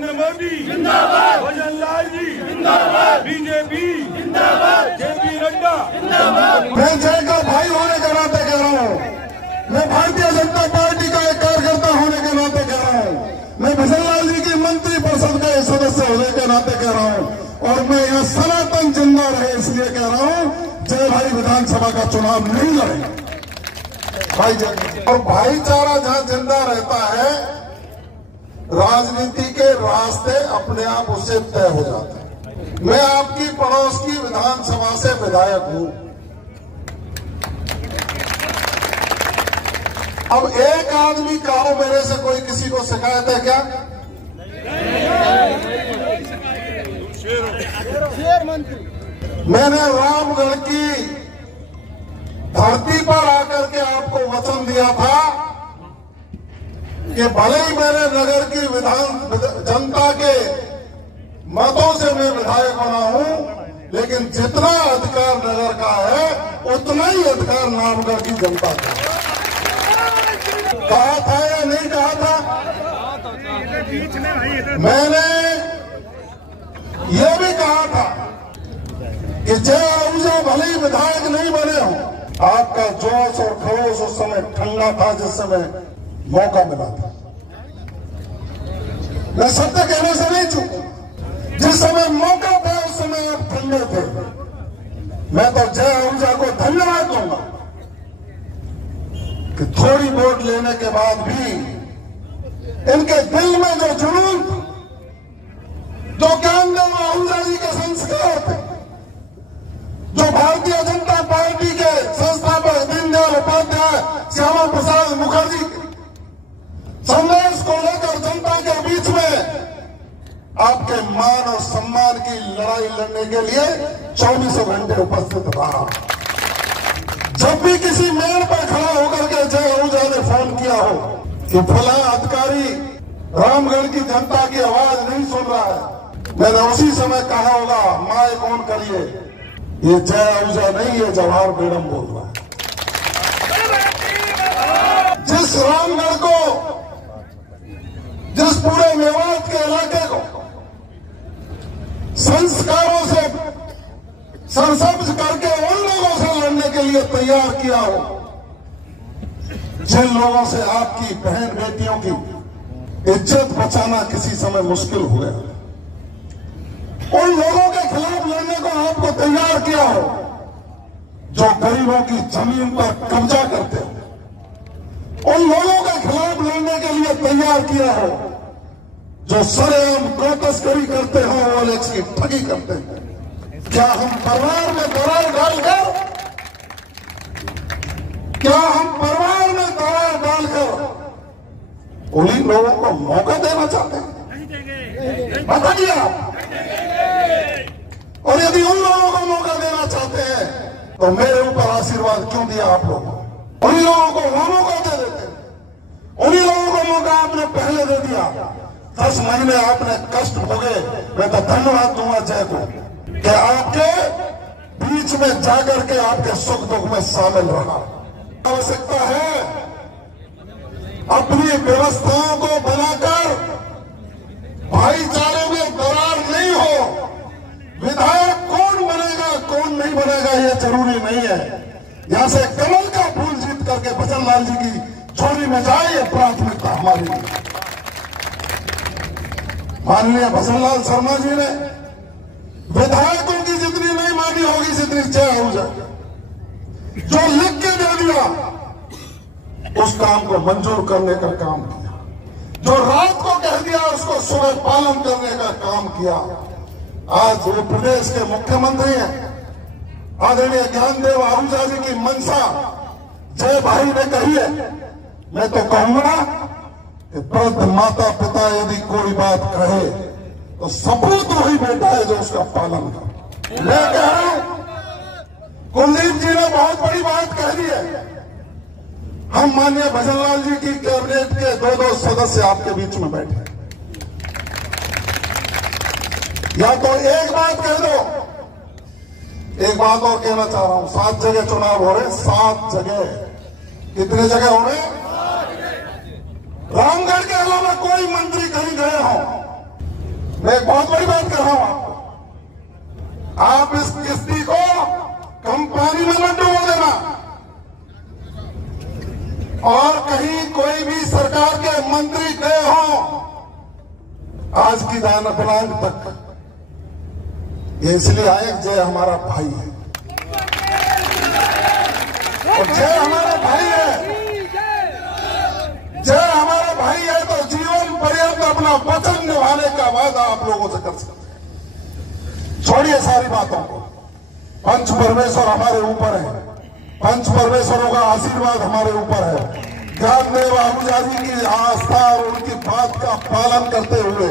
नरेंद्र मोदी जिंदाबाद, भजन लाल जी जिंदाबाद, बीजेपी जिंदाबाद, जेपी नड्डा जिंदाबाद। मैं जय का भाई होने के नाते कह रहा हूँ, मैं भारतीय जनता पार्टी का एक कार्यकर्ता होने के नाते कह रहा हूँ, मैं भजन लाल जी की मंत्री परिषद का सदस्य होने के नाते कह रहा हूँ, और मैं यहाँ सनातन जिंदा रहे इसलिए कह रहा हूँ, जय भाई विधानसभा का चुनाव नहीं लड़ेगा भाई। और भाईचारा जहाँ जिंदा रहता है, राजनीति के रास्ते अपने आप उससे तय हो जाते हैं। मैं आपकी पड़ोस की विधानसभा से विधायक हूं। अब एक आदमी कहो मेरे से कोई किसी को शिकायत है क्या? मैंने रामगढ़ की धरती पर आकर के आपको वचन दिया था कि भले ही मैंने नगर की जनता के मतों से मैं विधायक बना हूं, लेकिन जितना अधिकार नगर का है उतना ही अधिकार रामगढ़ की जनता का। कहा था या नहीं कहा था? मैंने ये भी कहा था कि जय आहूजा भले ही विधायक नहीं बने हो, आपका जोश और खरोश उस समय ठंडा था जिस समय मौका मिला था। मैं सत्य कहने से नहीं चूका, जिस समय मौका था उस समय आप ठंडे थे। मैं तो जय आहूजा को धन्यवाद दूंगा कि थोड़ी वोट लेने के बाद भी इनके दिल में जो जुनून था, जो ज्ञानदेव आहूजा जी के संस्कार थे, जो भारतीय जनता पार्टी के संस्थापक दीनदयाल उपाध्याय, श्यामा प्रसाद मुखर्जी के संदेश को लेकर जनता के बीच में आपके मान और सम्मान की लड़ाई लड़ने के लिए 24 घंटे उपस्थित रहा। जब भी किसी मेड़ पर खड़ा होकर के जय आहूजा ने फोन किया हो कि फला अधिकारी रामगढ़ की जनता की आवाज नहीं सुन रहा है, मैंने उसी समय कहा होगा माइक ऑन करिए, ये जय आहूजा नहीं, ये जवाहर बेगम बोल रहा है। जिस रामगढ़ को, जिस पूरे मेवात के इलाके को संस्कारों से सरसब्ज करके उन लोगों से लड़ने के लिए तैयार किया हो, जिन लोगों से आपकी बहन बेटियों की इज्जत बचाना किसी समय मुश्किल हो गया, उन लोगों के खिलाफ लड़ने को आपको तैयार किया हो, जो गरीबों की जमीन पर कब्जा करते हो, उन लोगों के खिलाफ लड़ने के लिए तैयार किया हो, जो सरेआम गौ तस्करी करते हो, ओएलएक्स की ठगी करते हैं। क्या हम परिवार में दरार डालकर, उन्हीं लोगों को मौका देना चाहते हैं? बताइए आप। और यदि उन लोगों को मौका देना चाहते हैं तो मेरे ऊपर आशीर्वाद क्यों दिया आप लोगों? उन्हीं लोगों को वो मौका दे देते, उन्हीं लोगों को मौका आपने पहले दे दिया। 10 महीने आपने कष्ट भोगे, मैं तो धन्यवाद दूंगा जय को कि आपके बीच में जाकर के आपके सुख दुख में शामिल रहा। आवश्यकता है अपनी व्यवस्थाओं को बनाकर भाईचारे में दरार नहीं हो। विधायक कौन बनेगा कौन नहीं बनेगा ये जरूरी नहीं है। यहां से कमल का फूल जीत करके भजन लाल जी की झोली में जाए, ये प्राथमिकता हमारी। माननीय भजन लाल शर्मा जी ने विधायकों की जितनी नहीं मानी होगी जितनी जय आहूजा जो लिख के दे दिया, उस काम को मंजूर करने का काम किया। जो रात को कह दिया उसको सुबह पालन करने का काम किया। आज वो प्रदेश के मुख्यमंत्री हैं, आदरणीय ज्ञानदेव आहूजा जी की मंशा जय भाई ने कही है। मैं तो कहूंगा कि वृद्ध माता पिता यदि कोई बात कहे तो सपूत वही बेटा है जो उसका पालन करे। मैं कह रहा हूं, कुलदीप जी ने बहुत बड़ी बात कह दी है। हम माननीय भजन लाल जी की कैबिनेट के 2 सदस्य आपके बीच में बैठे, या तो एक बात कह दो। एक बात और कहना चाह रहा हूं, 7 जगह चुनाव हो रहे, 7 जगह। कितने जगह हो रहे? रामगढ़ के अलावा कोई मंत्री कहीं गए हो? आज की दान अपराध तक ये इसलिए आए जय हमारा भाई है, और जय हमारा भाई है, जय हमारा भाई है तो जीवन पर्यंत अपना वचन निभाने का वादा आप लोगों से कर सकते हैं। छोड़िए सारी बातों को, पंच परमेश्वर हमारे ऊपर है, पंच परमेश्वरों का आशीर्वाद हमारे ऊपर है। ज्ञानदेव आहूजा जी की आस्था और उनकी बात का पालन करते हुए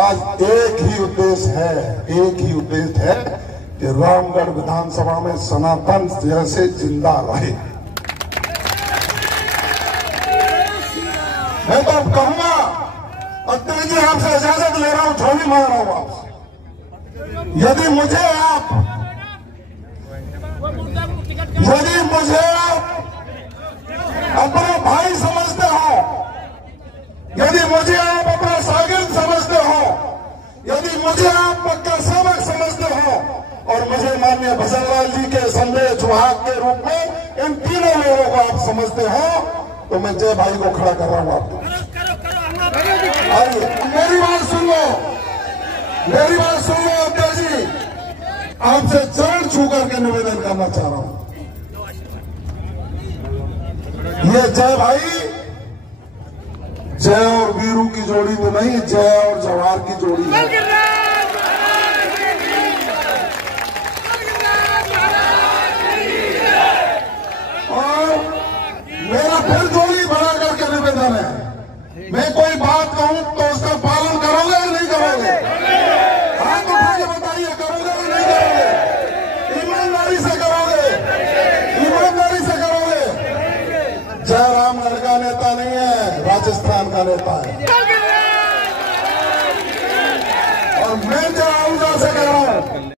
आज एक ही उद्देश्य है कि रामगढ़ विधानसभा में सनातन जैसे जिंदा रहे। मैं तो अब कहूंगा, अध्यक्ष जी आपसे इजाजत ले रहा हूं, झोली मार रहा हूं आपसे। यदि मुझे आप अपना भाई समझते हो, यदि मुझे आप अपना शागिर्द समझते हो, यदि मुझे आप पक्का सबक समझते हो, और मुझे माननीय भजनलाल जी के संदेश वाहक के रूप में इन तीनों लोगों को आप समझते हो, तो मैं जय भाई को खड़ा कर रहा हूं आपको। मेरी बात सुन लो, मेरी बात सुन लो अध्यक्ष जी, आपसे चरण छू करके निवेदन करना चाह रहा हूं। ये जय भाई जय और वीरू की जोड़ी तो नहीं, जय और जवाहर की जोड़ी है। और मेरा फिर जोड़ी बना करके निवेदन है, मैं कोई बात कहूं तो उसका पालन करोगे या नहीं करोगे? हाथ उठा के बताइए, करोगे या नहीं करोगे? ईमानदारी से करोगे, ईमानदारी से करोगे। जयरामगढ़ का नेता नहीं है, राजस्थान का नेता है, और मैं जय आहूजा से कह रहा हूं,